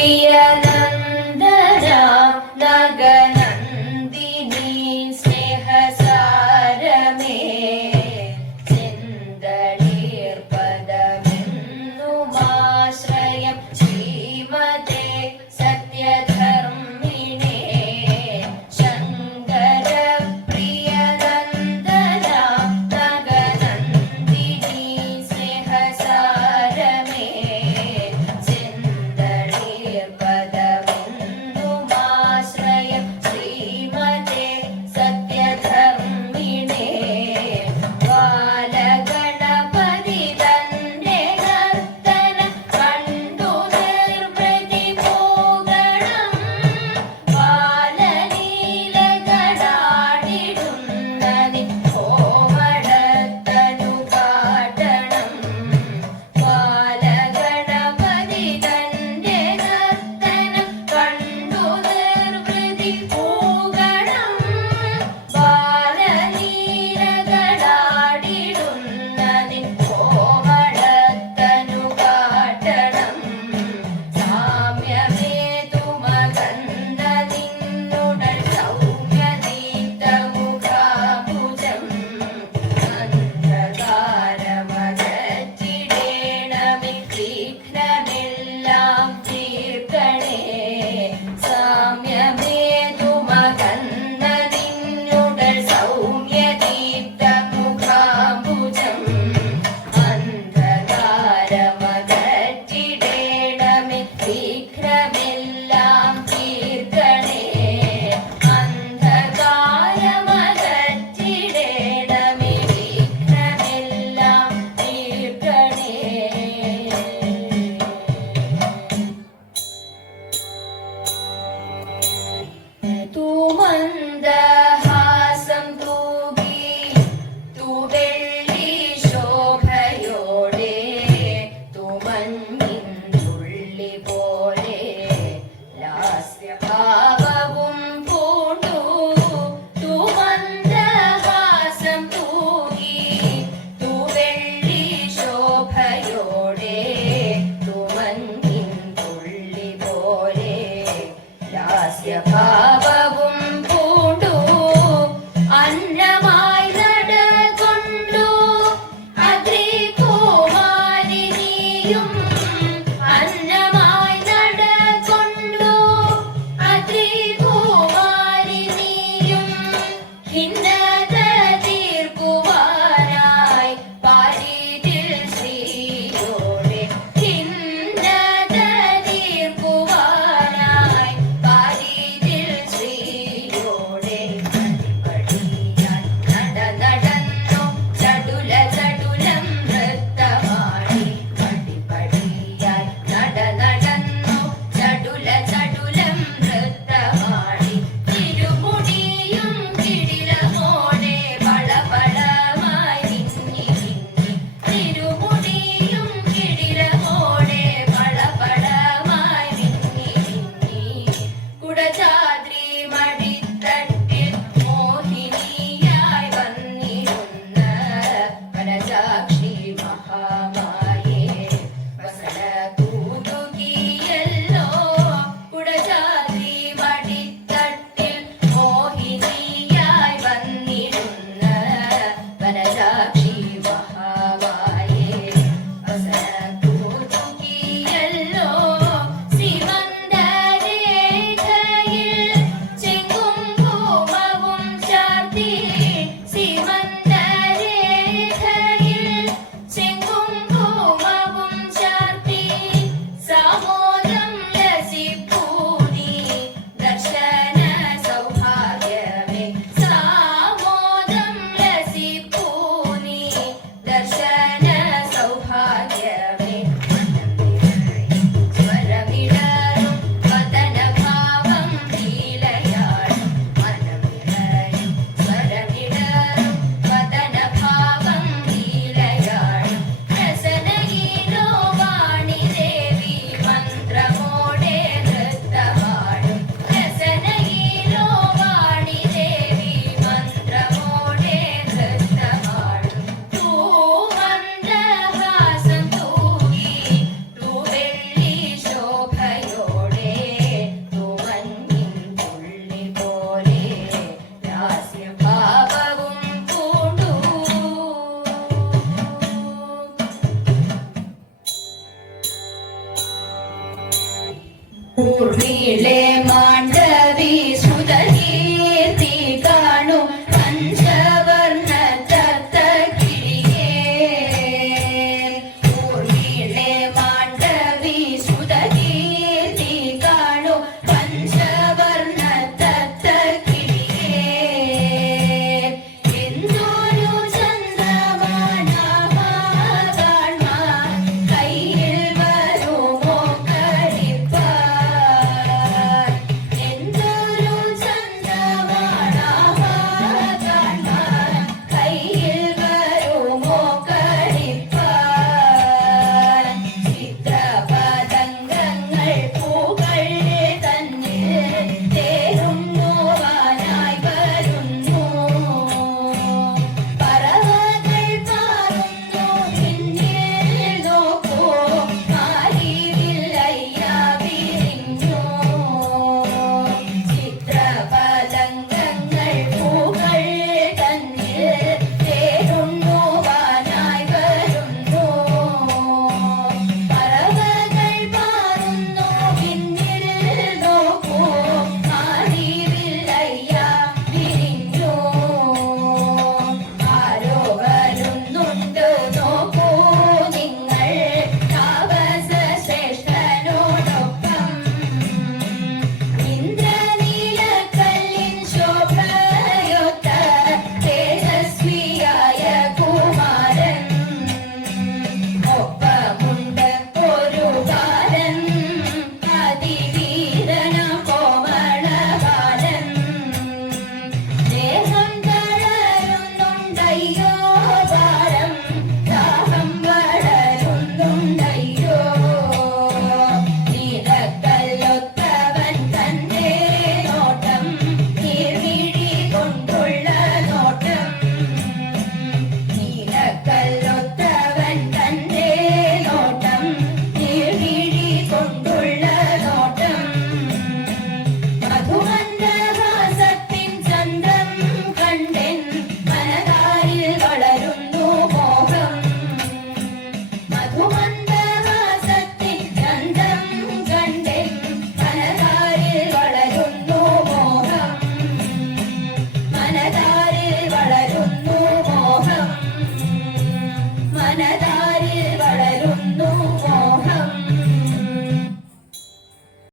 Korean. 그래 Yeah, ஊர்மீளே